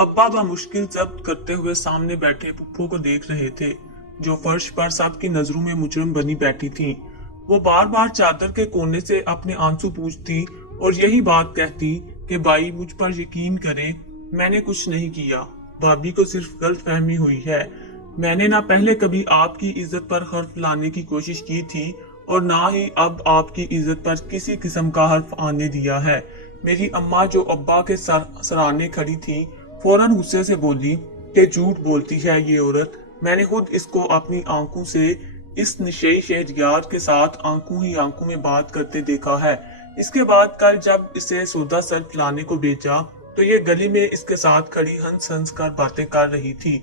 अब्बा मुश्किल जब्त करते हुए सामने बैठे पुप्पो को देख रहे थे, जो फर्श पर सबकी नजरों में मुजरिम बनी बैठी थी। वो बार बार चादर के कोने से अपने आंसू पूछती और यही बात कहती कि भाई मुझ पर यकीन करें, मैंने कुछ नहीं किया। भाभी को सिर्फ गलतफहमी हुई है। मैंने ना पहले कभी आपकी इज्जत पर हर्फ लाने की कोशिश की थी और ना ही अब आपकी इज्जत पर किसी किस्म का हर्फ आने दिया है। मेरी अम्मा जो अब्बा के सराहने खड़ी थी, फौरन गुस्से से बोली कि झूठ बोलती है ये औरत। मैंने खुद इसको अपनी आंखों से इस नशेई शहरयार के साथ आंखों ही आंखों में बात करते देखा है। इसके बाद कल जब इसे सौदा सर्फ लाने को भेजा तो ये गली में इसके साथ खड़ी हंस हंस कर बातें कर रही थी।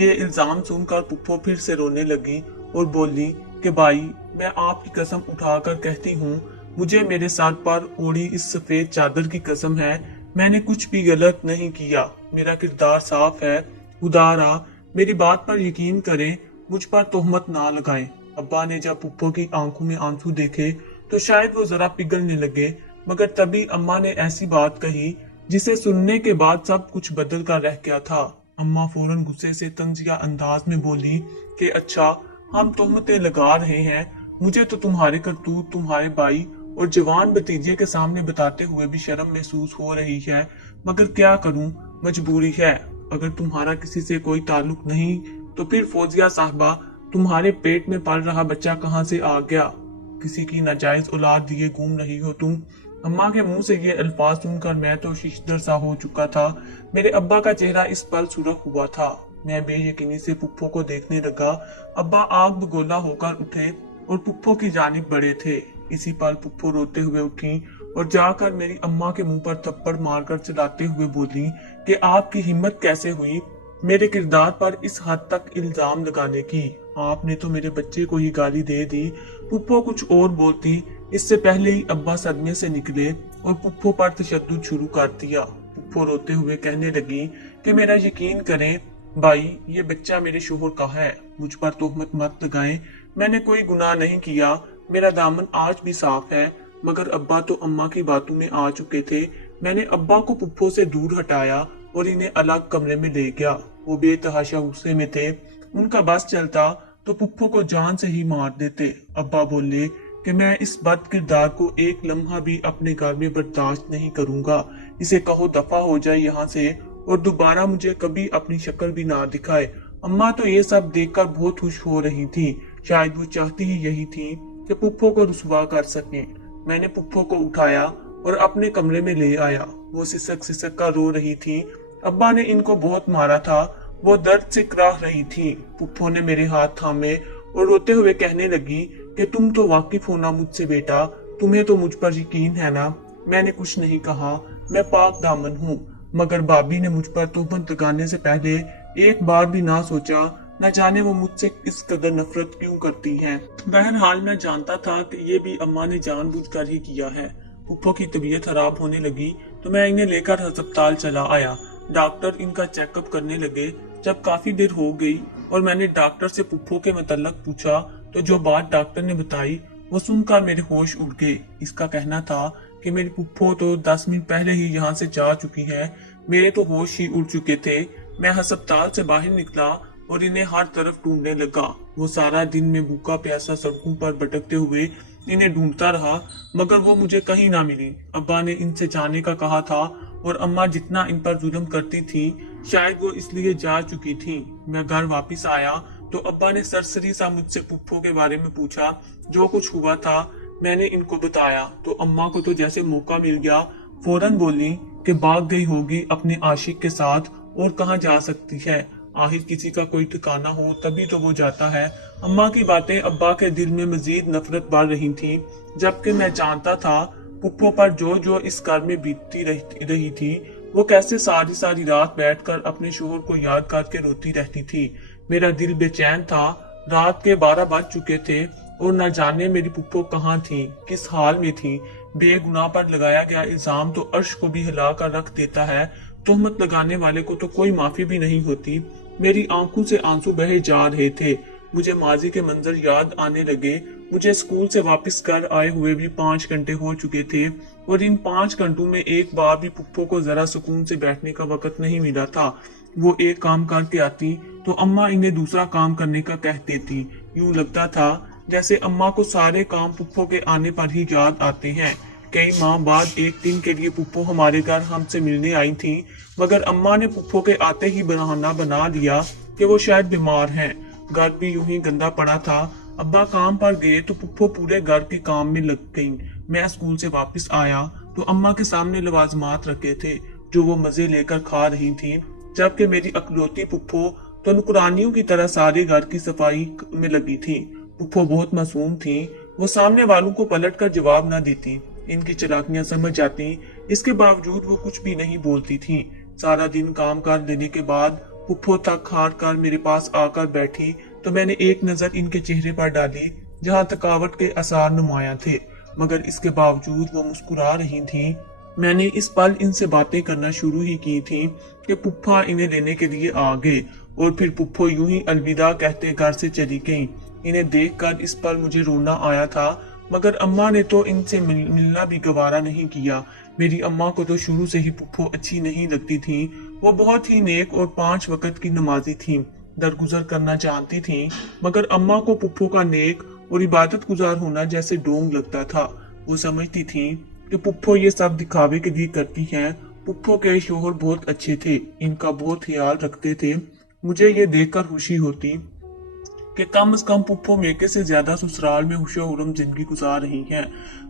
ये इल्जाम सुनकर पुप्पो फिर से रोने लगी और बोली कि भाई मैं आपकी कसम उठाकर कहती हूँ, मुझे मेरे सर पर ओढ़ी इस सफेद चादर की कसम है, मैंने कुछ भी गलत नहीं किया। मेरा किरदार साफ है। खुदारा मेरी बात पर यकीन करें, मुझ पर तोहमत ना लगाएं। अब्बा ने जब पुप्पो की आंखों में आंसू देखे तो शायद वो जरा पिघलने लगे, मगर तभी अम्मा ने ऐसी बात कही जिसे सुनने के बाद सब कुछ बदल कर रह गया था। अम्मा फौरन गुस्से से तंजिया अंदाज में बोली कि अच्छा, हम तोहमतें लगा रहे हैं। मुझे तो तुम्हारे करतूत तुम्हारे भाई और जवान भतीजे के सामने बताते हुए भी शर्म महसूस हो रही है, मगर क्या करूं, मजबूरी है। अगर तुम्हारा किसी से कोई ताल्लुक नहीं तो फिर फौजिया साहबा, तुम्हारे पेट में पल रहा बच्चा कहां से आ गया? किसी की नाजायज औलाद दिए घूम रही हो तुम। अम्मा के मुंह से ये अल्फाज सुनकर मैं तो शिशदर सा हो चुका था। मेरे अब्बा का चेहरा इस पल सुर्ख हुआ था। मैं बेयकीनी से पुप्पो को देखने लगा। अब्बा आग बगोला होकर उठे और पुप्पो की जानिब बढ़े थे। इसी पल पुप्पो रोते हुए उठी और जाकर मेरी अम्मा के मुंह पर थप्पड़ मारकर चलाते हुए बोली कि आपकी हिम्मत कैसे हुई मेरे किरदार पर इस हद तक इल्जाम लगाने की? आपने तो मेरे बच्चे को ही गाली दे दी। पुप्पो कुछ और बोलती, इससे पहले ही अब्बा सदमे से निकले और पुप्पो पर तशद्दुद शुरू कर दिया। पुप्पो रोते हुए कहने लगी कि मेरा यकीन करें भाई, ये बच्चा मेरे शोहर का है। मुझ पर तोहमत मत लगाएं, मैंने कोई गुनाह नहीं किया। मेरा दामन आज भी साफ है। मगर अब्बा तो अम्मा की बातों में आ चुके थे। मैंने अब्बा को पुप्पो से दूर हटाया और इन्हें अलग कमरे में ले गया। वो बेतहाशा गुस्से में थे। उनका बस चलता तो पुप्पो को जान से ही मार देते। अब्बा बोले कि मैं इस बद किरदार को एक लम्हा भी अपने घर में बर्दाश्त नहीं करूंगा। इसे कहो दफा हो जाए यहाँ से और दोबारा मुझे कभी अपनी शक्ल भी ना दिखाए। अम्मा तो ये सब देखकर बहुत खुश हो रही थी। शायद वो चाहती ही यही थी कि पुप्पो को रुसवा कर सकें। मैंने पुप्पो को उठाया और अपने कमरे में ले आया। वो सिसक सिसक कर रो रही थी। अब्बा ने इनको बहुत मारा था। वो दर्द से कराह रही थी। पुप्पो ने मेरे हाथ थामे और रोते हुए कहने लगी कि तुम तो वाकिफ हो ना मुझसे बेटा, तुम्हें तो मुझ पर यकीन है ना। मैंने कुछ नहीं कहा, मैं पाक दामन हूँ। मगर भाभी ने मुझ पर तोहमत लगाने से पहले एक बार भी ना सोचा। न जाने वो मुझसे इस कदर नफरत क्यों करती हैं। बहरहाल मैं जानता था कि ये भी अम्मा ने जानबूझकर ही किया है। पुप्पो की तबीयत खराब होने लगी तो मैं इन्हें लेकर अस्पताल चला आया। डॉक्टर इनका चेकअप करने लगे। जब काफी देर हो गई और मैंने डॉक्टर से पुप्पो के मतलब पूछा तो जो बात डॉक्टर ने बताई वो सुनकर मेरे होश उड़ गए। इसका कहना था कि मेरी पुप्पो तो 10 मिनट पहले ही यहाँ से जा चुकी है। मेरे तो होश ही उड़ चुके थे। मैं अस्पताल से बाहर निकला और इन्हें हर तरफ ढूंढने लगा। वो सारा दिन में भूखा प्यासा सड़कों पर भटकते हुए इन्हें ढूंढता रहा, मगर वो मुझे कहीं ना मिली। अब्बा ने इनसे जाने का कहा था और अम्मा जितना इन पर जुल्म करती थी, शायद वो इसलिए जा चुकी थी। मैं घर वापस आया तो अब्बा ने सरसरी सा मुझसे पुप्पो के बारे में पूछा। जो कुछ हुआ था मैंने इनको बताया तो अम्मा को तो जैसे मौका मिल गया, फौरन बोली कि भाग गई होगी अपने आशिक के साथ, और कहाँ जा सकती है। आखिर किसी का कोई ठिकाना हो तभी तो वो जाता है। अम्मा की बातें अब्बा के दिल में मजीद नफरत बढ़ रही थी, जबकि मैं जानता था पुप्पो पर जो जो इस घर में बीतती रही थी, वो कैसे सारी सारी रात बैठकर अपने शोहर को याद करके रोती रहती थी। मेरा दिल बेचैन था। रात के 12 बज चुके थे और न जाने मेरी पुप्पो कहाँ थी, किस हाल में थी। बेगुनाह पर लगाया गया इल्जाम तो अर्श को भी हिला कर रख देता है। तोहमत लगाने वाले को तो कोई माफी भी नहीं होती। मेरी आंखों से आंसू बहे जा रहे थे। मुझे माजी के मंजर याद आने लगे मुझे स्कूल से वापस घर आए हुए भी 5 घंटे हो चुके थे और इन 5 घंटों में एक बार भी पुप्पो को जरा सुकून से बैठने का वक्त नहीं मिला था। वो एक काम करके आती तो अम्मा इन्हें दूसरा काम करने का कह देती। यूं लगता था जैसे अम्मा को सारे काम पुप्पो के आने पर ही याद आते हैं। कई माह बाद एक दिन के लिए पुप्पो हमारे घर हमसे मिलने आई थी, मगर अम्मा ने पुप्पो के आते ही बहाना बना लिया कि वो शायद बीमार हैं। घर भी यूं ही गंदा पड़ा था। अब्बा काम पर गए तो पुप्पो पूरे घर के काम में लग गई। मैं स्कूल से वापस आया तो अम्मा के सामने लवाजमात रखे थे जो वो मजे लेकर खा रही थी, जबकि मेरी अकलौती पुप्पो तो नुकरानियों की तरह सारे घर की सफाई में लगी थी। पुप्पो बहुत मासूम थी। वो सामने वालों को पलट कर जवाब न देती, इनकी चालाकियां समझ जाती। इसके बावजूद वो कुछ भी नहीं बोलती थी। सारा दिन काम कर लेने के बाद पुप्पो थक हार कर मेरे पास आकर बैठी तो मैंने एक नजर इनके चेहरे पर डाली जहां थकावट के आसार नुमाया थे, मगर इसके बावजूद वो मुस्कुरा रही थी। मैंने इस पल इनसे बातें करना शुरू ही की थी कि पुप्पा इन्हें लेने के लिए आ गए और फिर पुप्पो यूं ही अलविदा कहते घर से चली गईं। इन्हें देखकर इस पर मुझे रोना आया था, मगर अम्मा ने तो इनसे मिलना भी गवारा नहीं किया। मेरी अम्मा को तो शुरू से ही पुप्पो अच्छी नहीं लगती थी। वो बहुत ही नेक और 5 वक्त की नमाजी थी, दरगुजर करना जानती थी, मगर अम्मा को पुप्पो का नेक और इबादत गुजार होना जैसे डोंग लगता था। वो समझती थी कि पुप्पो ये सब दिखावे के लिए करती हैं। पुप्पो के शोहर बहुत अच्छे थे, इनका बहुत ख्याल रखते थे। मुझे ये देखकर खुशी होती कि कम से कम पुप्पो मेके से ज्यादा ससुराल में खुशो खुर्रम जिंदगी गुजार रही हैं,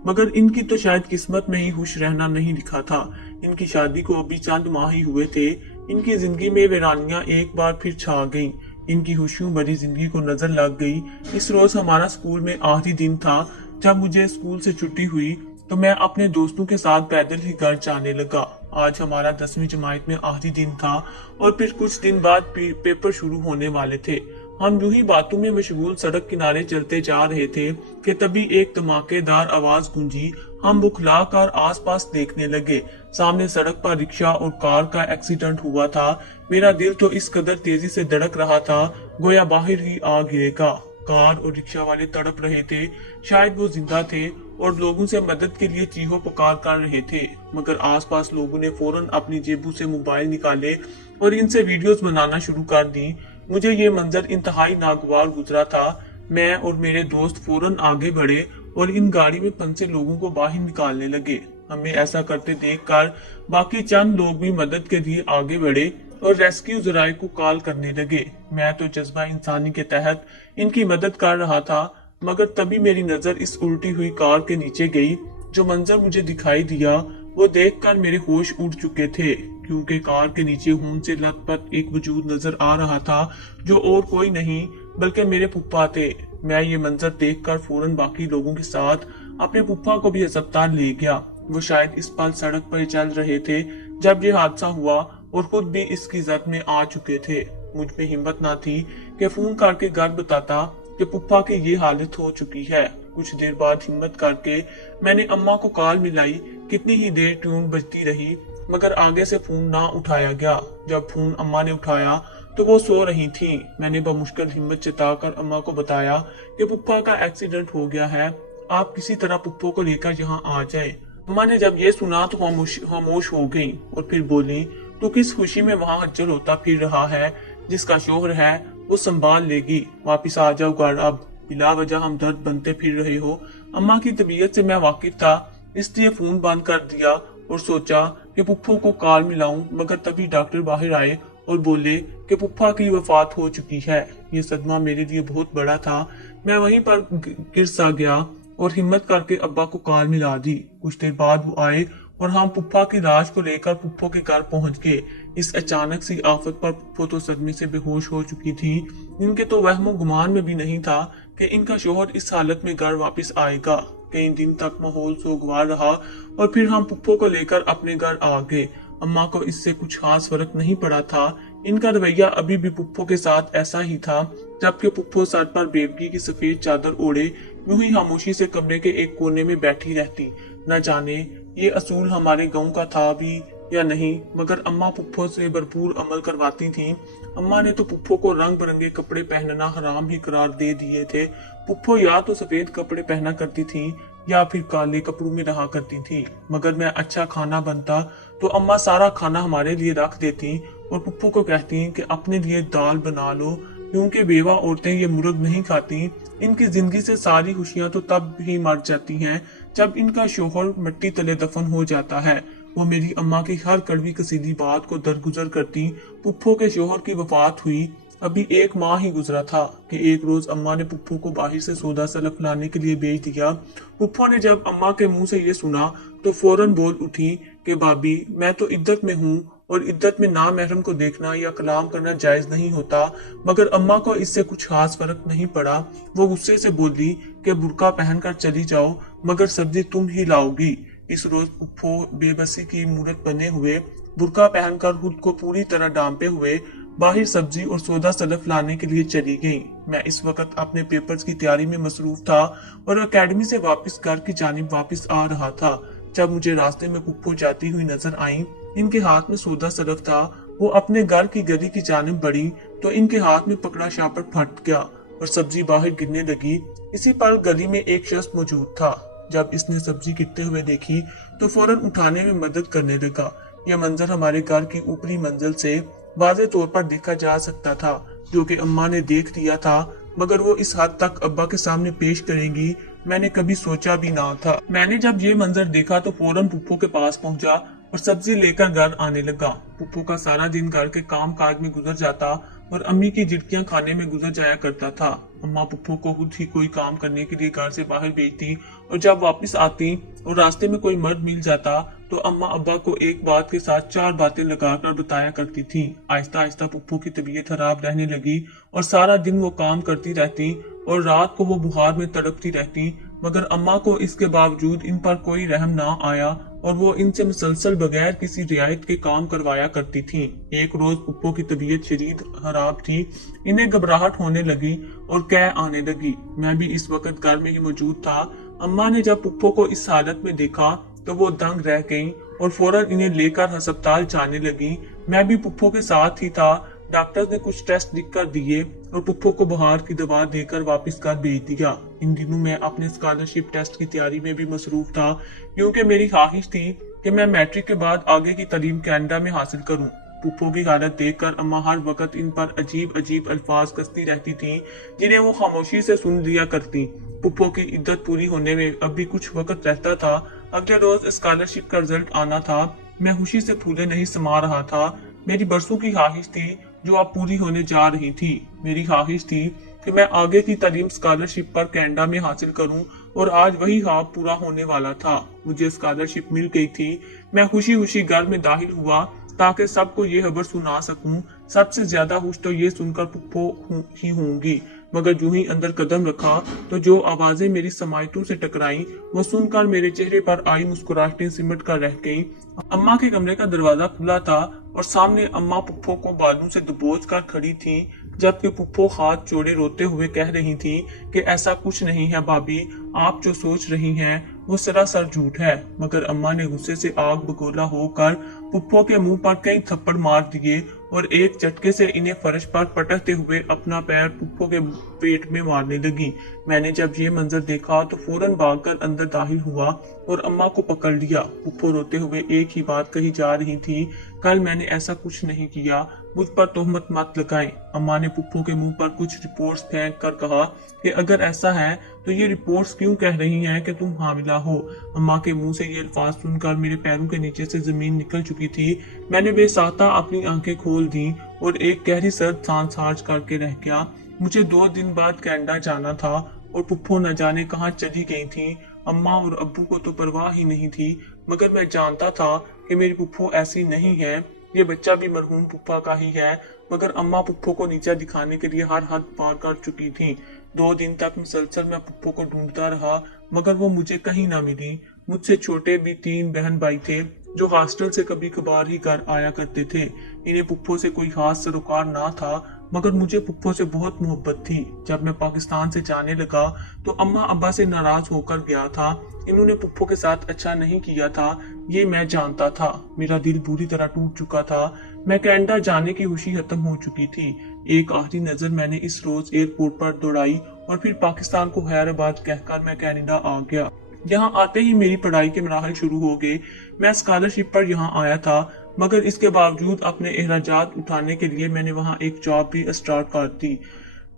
मगर इनकी तो शायद किस्मत में ही खुश रहना नहीं लिखा था। इनकी शादी को अभी चंद माह ही हुए थे। इनकी जिंदगी में वीरानियां एक बार फिर छा गईं। इनकी खुशियों भरी जिंदगी को नजर लग गई। इस रोज हमारा स्कूल में आखिरी दिन था। जब मुझे स्कूल से छुट्टी हुई तो मैं अपने दोस्तों के साथ पैदल ही घर जाने लगा। आज हमारा 10वीं जमात में आखिरी दिन था और फिर कुछ दिन बाद पेपर शुरू होने वाले थे। हम यूं ही बातों में मशगूल सड़क किनारे चलते जा रहे थे कि तभी एक धमाकेदार आवाज गूंजी। हम बुखला कर आसपास देखने लगे। सामने सड़क पर रिक्शा और कार का एक्सीडेंट हुआ था। मेरा दिल तो इस कदर तेजी से धड़क रहा था गोया बाहर ही आ गिरेगा। कार और रिक्शा वाले तड़प रहे थे, शायद वो जिंदा थे और लोगों से मदद के लिए चीखों पुकार कर रहे थे, मगर आसपास लोगों ने फौरन अपनी जेबों से मोबाइल निकाले और इनसे वीडियोस बनाना शुरू कर दी। मुझे ये मंजर इंतहाई नागवार गुजरा था। मैं और मेरे दोस्त फौरन आगे बढ़े और इन गाड़ी में फंसे लोगों को बाहर निकालने लगे। हमें ऐसा करते देखकर बाकी चंद लोग भी मदद के लिए आगे बढ़े और रेस्क्यू जराये को कॉल करने लगे। मैं तो जज्बा इंसानी के तहत इनकी मदद कर रहा था, मगर तभी मेरी नजर इस उल्टी हुई कार के नीचे गई। जो मंजर मुझे दिखाई दिया वो देखकर मेरे होश उड़ चुके थे, क्योंकि कार के नीचे खून से लथपथ एक वजूद नजर आ रहा था जो और कोई नहीं बल्कि मेरे पुप्पा थे। मैं ये मंजर देखकर फौरन बाकी लोगों के साथ अपने पुप्पा को भी अस्पताल ले गया। वो शायद इस पल सड़क पर चल रहे थे जब ये हादसा हुआ और खुद भी इसकी जद में आ चुके थे। मुझ में हिम्मत ना थी कि फोन करके घर बताता कि पुप्पा की ये हालत हो चुकी है। कुछ देर बाद हिम्मत करके मैंने अम्मा को कॉल मिलाई। कितनी ही देर ट्यून बजती रही, मगर आगे से फोन ना उठाया गया। जब फोन अम्मा ने उठाया तो वो सो रही थी। मैंने बमुश्किल हिम्मत जताकर अम्मा को बताया कि पुप्पा का एक्सीडेंट हो गया है, आप किसी तरह पुप्पो को लेकर यहाँ आ जाए। अम्मा ने जब ये सुना तो खामोश हो गई और फिर बोली, तू किस खुशी में वहाँ हज्जल होता फिर रहा है? जिसका शोहर है वो संभाल लेगी, वापिस आ जाओ घर। अब बिला वजह हम दर्द बनते फिर रहे हो। अम्मा की तबीयत से मैं वाकिफ था, इसलिए फोन बंद कर दिया और सोचा कि पुप्पो को कॉल मिलाऊं, मगर तभी डॉक्टर बाहर आए और बोले कि पुप्पा की वफात हो चुकी है। ये सदमा मेरे लिए बहुत बड़ा था। मैं वहीं पर गिर सा गया और हिम्मत करके अब्बा को कॉल मिला दी। कुछ देर बाद वो आए और हम पुप्पा की लाश को लेकर पुप्पो के घर पहुंच गए। इस अचानक सी आफत पर पुप्पो तो सदमे से बेहोश हो चुकी थी। इनके तो वहमो गुमान में भी नहीं था कि इनका शोहर इस हालत में घर वापस आएगा। कई दिन तक माहौल सोगवार रहा और फिर हम पुप्पो को लेकर अपने घर आ गए। अम्मा को इससे कुछ खास फर्क नहीं पड़ा था। इनका रवैया अभी भी पुप्पो के साथ ऐसा ही था, जबकि पुप्पो सर पर बेवगी की सफेद चादर ओढ़े यूं ही खामोशी से कमरे के एक कोने में बैठी रहती। न जाने ये असूल हमारे गांव का था भी या नहीं, मगर अम्मा पुप्पो से भरपूर अमल करवाती थीं। अम्मा ने तो पुप्पो को रंग बिरंगे कपड़े पहनना हराम ही करार दे दिए थे। पुप्पो या तो सफेद कपड़े पहना करती थी या फिर काले कपड़ों में रहा करती थी। मगर मैं अच्छा खाना बनता तो अम्मा सारा खाना हमारे लिए रख देती और पुप्पो को कहती कि अपने लिए दाल बना लो, क्योंकि बेवा औरतें ये मुर्ग नहीं खाती। इनकी जिंदगी से सारी खुशियां तो तब ही मर जाती हैं जब इनका शोहर मिट्टी तले दफन हो जाता है। वो मेरी अम्मा की हर कड़वी कसीदी बात को दरगुजर करती। पुप्पो के शोहर की वफात हुई अभी 1 माह ही गुजरा था कि एक रोज अम्मा ने पुप्पो को बाहर से सौदा सलफ लाने के लिए भेज दिया। पुप्पो ने जब अम्मा के मुंह से ये सुना तो फौरन बोल उठी कि भाभी, मैं तो इद्दत में हूँ और इद्दत में ना महरम को देखना या कलाम करना जायज नहीं होता। मगर अम्मा को इससे कुछ खास फर्क नहीं पड़ा। वो गुस्से से बोली कि बुर्का पहनकर चली जाओ, मगर सब्जी तुम ही लाओगी। इस रोज पुप्पो बेबसी की मूरत बने हुए बुर्का पहनकर खुद को पूरी तरह डांपे हुए बाहर सब्जी और सौदा सलफ लाने के लिए चली गई। मैं इस वक्त अपने पेपर्स की तैयारी में मसरूफ था और एकेडमी से वापस घर की जानिब वापस आ रहा था जब मुझे रास्ते में पुप्पो जाती हुई नजर आई। इनके हाथ में सौदा सलफ था। वो अपने घर की गली की जानिब बढ़ी तो इनके हाथ में पकड़ा शापर फट गया और सब्जी बाहर गिरने लगी। इसी पर गली में एक शख्स मौजूद था। जब इसने सब्जी गिरते हुए देखी तो फौरन उठाने में मदद करने लगा। यह मंजर हमारे घर की ऊपरी मंजिल से वाज़े तौर पर देखा जा सकता था, जो कि अम्मा ने देख लिया था, मगर वो इस हद तक अब्बा के सामने पेश करेंगी मैंने कभी सोचा भी ना था। मैंने जब ये मंजर देखा तो फौरन पुप्पो के पास पहुंचा और सब्जी लेकर घर आने लगा। पुप्पो का सारा दिन घर के काम काज में गुजर जाता और अम्मी की झिड़कियां खाने में गुजर जाया करता था। अम्मा पुप्पो को खुद ही कोई काम करने के लिए घर से बाहर भेजती और जब वापस आती और रास्ते में कोई मर्द मिल जाता तो अम्मा अब्बा को एक बात के साथ 4 बातें लगाकर बताया करती थी। आहिस्ता आहिस्ता पुप्पो की तबीयत खराब रहने लगी और सारा दिन वो काम करती रहती और रात को वो बुखार में तड़पती रहती। मगर अम्मा को इसके बावजूद इन पर कोई रहम ना आया और वो इनसे मुसलसल बगैर किसी रियायत के काम करवाया करती थी। एक रोज पुप्पो की तबीयत शदीद खराब थी। इन्हें घबराहट होने लगी और कह आने लगी। मैं भी इस वक्त घर में ही मौजूद था। अम्मा ने जब पुप्पो को इस हालत में देखा तो वो दंग रह गईं और फौरन इन्हें लेकर अस्पताल जाने लगी। मैं भी पुप्पो के साथ ही था। डॉक्टर ने कुछ टेस्ट लिख कर दिए और पुप्पो को बुखार की दवा देकर वापस घर भेज दिया। इन दिनों मैं अपने स्कॉलरशिप टेस्ट की तैयारी में भी मसरूफ था, क्योंकि मेरी ख्वाहिश थी कि मैं मैट्रिक के बाद आगे की तालीम कनाडा में हासिल करूं। पुप्पो की हालत देखकर अम्मा हर वक्त इन पर अजीब अजीब अल्फाज कसती रहती थीं, जिन्हें वो खामोशी से सुन लिया करती। पुप्पो की इद्दत पूरी होने में अब भी कुछ वक्त रहता था। अगले रोज स्कॉलरशिप का रिजल्ट आना था। मैं खुशी से फूले नहीं समा रहा था। मेरी बरसों की ख्वाहिश थी जो अब पूरी होने जा रही थी। मेरी ख्वाहिश थी कि मैं आगे की तालीम स्कॉलरशिप पर कनाडा में हासिल करूं और आज वही ख्वाब पूरा होने वाला था। मुझे स्कॉलरशिप मिल गई थी। मैं खुशी खुशी घर में दाखिल हुआ ताकि सबको ये खबर सुना सकूं। सबसे ज्यादा खुश तो ये सुनकर पुप्पो ही होंगी, मगर जो ही अंदर कदम रखा तो जो आवाजें मेरी समाइतों से टकराई वो सुनकर मेरे चेहरे पर आई मुस्कुराहटें सिमट कर रह गईं। अम्मा के कमरे का दरवाजा खुला था और सामने अम्मा पुप्पो को बालों से दबोच कर खड़ी थी, जबकि पुप्पो हाथ जोड़े रोते हुए कह रही थी कि ऐसा कुछ नहीं है भाभी, आप जो सोच रही हैं वो सरासर झूठ है। मगर अम्मा ने गुस्से से आग बगोला होकर पुप्पो के मुंह पर कई थप्पड़ मार दिए और एक झटके से इन्हें फर्श पर पटकते हुए अपना पैर पुप्पो के पेट में मारने लगी। मैंने जब ये मंजर देखा तो फौरन भागकर अंदर दाखिल हुआ और अम्मा को पकड़ लिया। पुप्पो रोते हुए एक ही बात कही जा रही थी, कल मैंने ऐसा कुछ नहीं किया, मुझ पर तोहमत मत लगाएं। अम्मा ने पुप्पो के मुंह पर कुछ रिपोर्ट्स फेंक कर कहा कि अगर ऐसा है तो ये रिपोर्ट्स क्यों कह रही हैं कि तुम हामिला हो। अम्मा के मुंह से ये अल्फाज सुनकर मेरे पैरों के नीचे से जमीन निकल चुकी थी। मैंने बेसाख्ता अपनी आंखें खोल दी और एक गहरी सर्द सांस खारिज करके रह गया। मुझे 2 दिन बाद कनाडा जाना था और पुप्पो न जाने कहाँ चली गई थी। अम्मा और अब्बू को तो परवाह ही नहीं थी, मगर मैं जानता था कि मेरी पुप्पो ऐसी नहीं है। ये बच्चा भी मरहूम पुप्पा का ही है। मगर अम्मा पुप्पो को नीचा दिखाने के लिए हर हद पार कर चुकी थी। 2 दिन तक मुसलसल मैं पुप्पो को ढूंढता रहा, मगर वो मुझे कहीं ना मिली। मुझसे छोटे भी 3 बहन भाई थे जो हॉस्टल से कभी कभार ही घर आया करते थे। इन्हें पुप्पो से कोई खास सरोकार ना था, मगर मुझे पुप्पो से बहुत मोहब्बत थी। जब मैं पाकिस्तान से जाने लगा तो अम्मा अब्बा से नाराज होकर गया था। इन्होंने पुप्पो के साथ अच्छा नहीं किया था। ये मैं जानता था। मेरा दिल बुरी तरह टूट चुका था। मैं कनाडा जाने की खुशी खत्म हो चुकी थी। एक आखिरी नजर मैंने इस रोज एयरपोर्ट पर दौड़ाई और फिर पाकिस्तान को खैराबाद कहकर मैं कनाडा आ गया। यहाँ आते ही मेरी पढ़ाई के मराहल शुरू हो गए। मैं स्कॉलरशिप पर यहाँ आया था, मगर इसके बावजूद अपने अखराजात उठाने के लिए मैंने वहाँ एक जॉब भी स्टार्ट कर दी।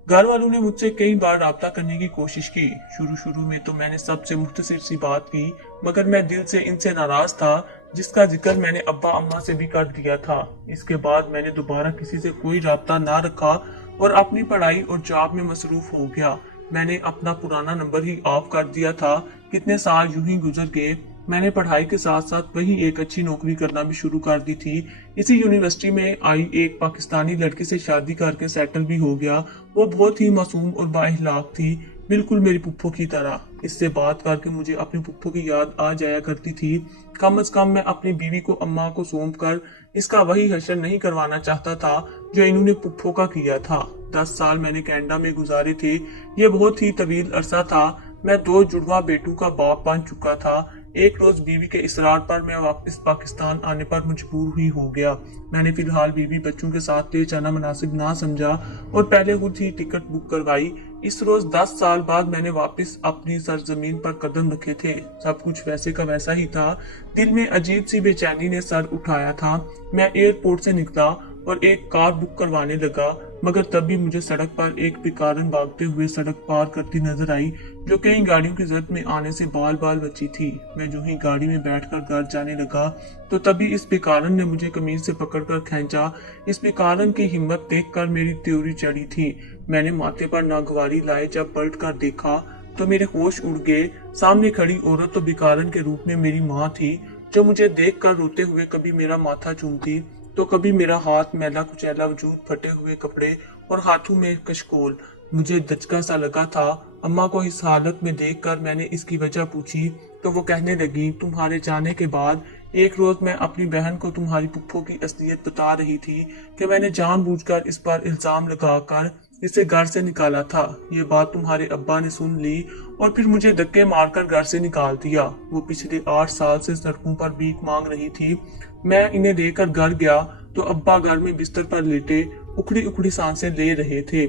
घर वालों ने मुझसे कई बार राब्ता करने की कोशिश की। शुरू में तो मैंने सबसे मुख्तसर सी बात की, मगर मैं दिल से इनसे नाराज था, जिसका जिक्र मैंने अब्बा अम्मा से भी कर दिया था। इसके बाद मैंने दोबारा किसी से कोई राब्ता ना रखा और अपनी पढ़ाई और जॉब में मसरूफ हो गया। मैंने अपना पुराना नंबर ही ऑफ कर दिया था। कितने साल यूं ही गुजर गए। मैंने पढ़ाई के साथ साथ वही एक अच्छी नौकरी करना भी शुरू कर दी थी। इसी यूनिवर्सिटी में आई एक पाकिस्तानी लड़के से शादी करके सेटल भी हो गया। वो बहुत ही मासूम और बाइखलाक थी, बिल्कुल मेरी पुप्पो की तरह। इससे बात करके मुझे अपनी पुप्पो की याद आ जाया करती थी। कम से कम मैं अपनी बीवी को अम्मा को सौंप कर इसका वही हश्र नहीं करवाना चाहता था जो इन्होंने पुप्पो का किया था। 10 साल मैंने कनाडा में गुजारे थे। ये बहुत ही तवील अरसा था। मैं 2 जुड़वा बेटों का बाप बन चुका था। एक रोज बीवी के इसरार पर मैं वापस पाकिस्तान आने पर मजबूर ही हो गया। मैंने फिलहाल बीवी बच्चों के साथ ले जाना मुनासिब ना समझा और पहले खुद ही टिकट बुक करवाई। इस रोज 10 साल बाद मैंने वापस अपनी सरजमीन पर कदम रखे थे। सब कुछ वैसे का वैसा ही था। दिल में अजीब सी बेचैनी ने सर उठाया था। मैं एयरपोर्ट से निकला और एक कार बुक करवाने लगा, मगर तब भी मुझे सड़क पर एक बेकारन भागते हुए सड़क पार करती नजर आई, जो कई गाड़ियों की जद में आने से बाल बाल बची थी। मैं जो ही गाड़ी में बैठकर घर जाने लगा तो तभी इस बेकारन ने मुझे कमीज से पकड़कर खींचा। इस बेकारन की हिम्मत देखकर मेरी त्योरी चढ़ी थी। मैंने माथे पर नागवारी लाए जब पलट कर देखा तो मेरे होश उड़ गए। सामने खड़ी औरत तो बेकारन के रूप में मेरी माँ थी, जो मुझे देख कर रोते हुए कभी मेरा माथा चूमती तो कभी मेरा हाथ मैला कुचैला, वजूद फटे हुए कपड़े और हाथों में कशकोल। मुझे दचका सा लगा था। अम्मा को इस हालत में देखकर मैंने इसकी वजह पूछी तो वो कहने लगी, तुम्हारे जाने के बाद एक रोज मैं अपनी बहन को तुम्हारी पुप्पो की असलियत बता रही थी कि मैंने जानबूझकर इस पर इल्जाम लगाकर इसे घर से निकाला था। ये बात तुम्हारे अब्बा ने सुन ली और फिर मुझे धक्के मारकर घर से निकाल दिया। वो पिछले 8 साल से सड़कों पर भीख मांग रही थी। मैं इन्हें लेकर घर गया तो अब्बा घर में बिस्तर पर लेटे उखड़ी उखड़ी सांसें ले रहे थे।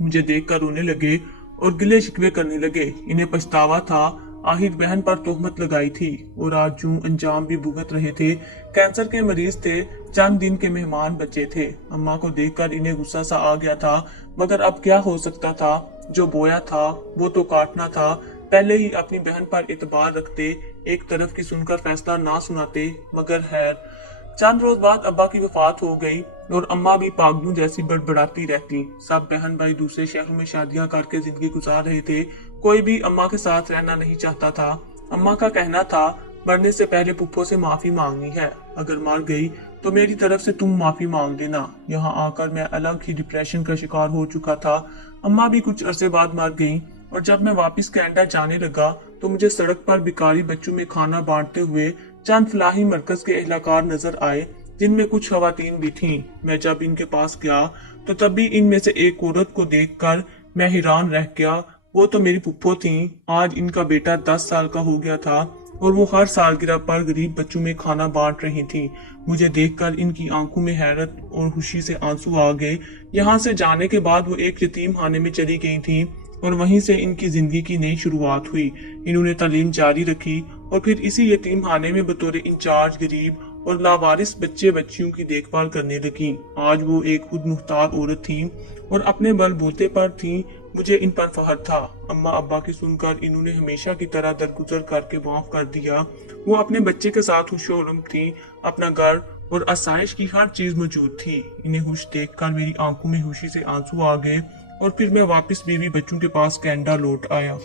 मुझे देखकर रोने लगे और गिले शिकवे करने लगे। इन्हें पछतावा था, आखिर बहन पर तोहमत लगाई थी और आज जूं अंजाम भी भुगत रहे थे। कैंसर के मरीज थे, चंद दिन के मेहमान बचे थे। अम्मा को देखकर इन्हें गुस्सा सा आ गया था, मगर अब क्या हो सकता था। जो बोया था वो तो काटना था। पहले ही अपनी बहन पर इतबार रखते, एक तरफ की सुनकर फैसला ना सुनाते। मगर खैर, चंद रोज बाद अब्बा की वफात हो गई और अम्मा भी पागलू जैसी बड़बड़ाती रहती। सब बहन भाई दूसरे शहरों में शादियां करके जिंदगी गुजार रहे थे। कोई भी अम्मा के साथ रहना नहीं चाहता था। अम्मा का कहना था, मरने से पहले पुप्पो से माफी मांगनी है। अगर मर गई तो मेरी तरफ से तुम माफी मांग देना। यहाँ आकर मैं अलग ही डिप्रेशन का शिकार हो चुका था। अम्मा भी कुछ अरसे बाद मर गई और जब मैं वापस कनाडा जाने लगा तो मुझे सड़क पर भिखारी बच्चों में खाना बांटते हुए चंद फलाही मरकज के एहलकार नजर आए, जिनमें कुछ खवातीन भी थीं। मैं जब इनके पास गया तो तभी इनमें से एक औरत को देखकर मैं हैरान रह गया। वो तो मेरी पुप्पो थीं। आज इनका बेटा 10 साल का हो गया था और वो हर सालगिरह पर गरीब बच्चों में खाना बांट रही थी। मुझे देखकर इनकी आंखों में हैरत और खुशी से आंसू आ गए। यहाँ से जाने के बाद वो एक यतीम खाने में चली गई थी और वहीं से इनकी जिंदगी की नई शुरुआत हुई। इन्होंने तालीम जारी रखी और फिर इसी यतीम खाने में बतौर इंचार्ज गरीब और लावारिस बच्चे बच्चियों की देखभाल करने लगी। आज वो एक खुद मुख्तार औरत थी और अपने बलबूते पर थी। मुझे इन पर फख्र था। अम्मा अब्बा की सुनकर इन्होंने हमेशा की तरह दरगुजर करके माफ कर दिया। वो अपने बच्चे के साथ खुशोरम थी। अपना घर और आसाइश की हर चीज मौजूद थी। इन्हें खुश देखकर मेरी आंखों में खुशी से आंसू आ गए और फिर मैं वापस बीवी बच्चों के पास कनाडा लौट आया।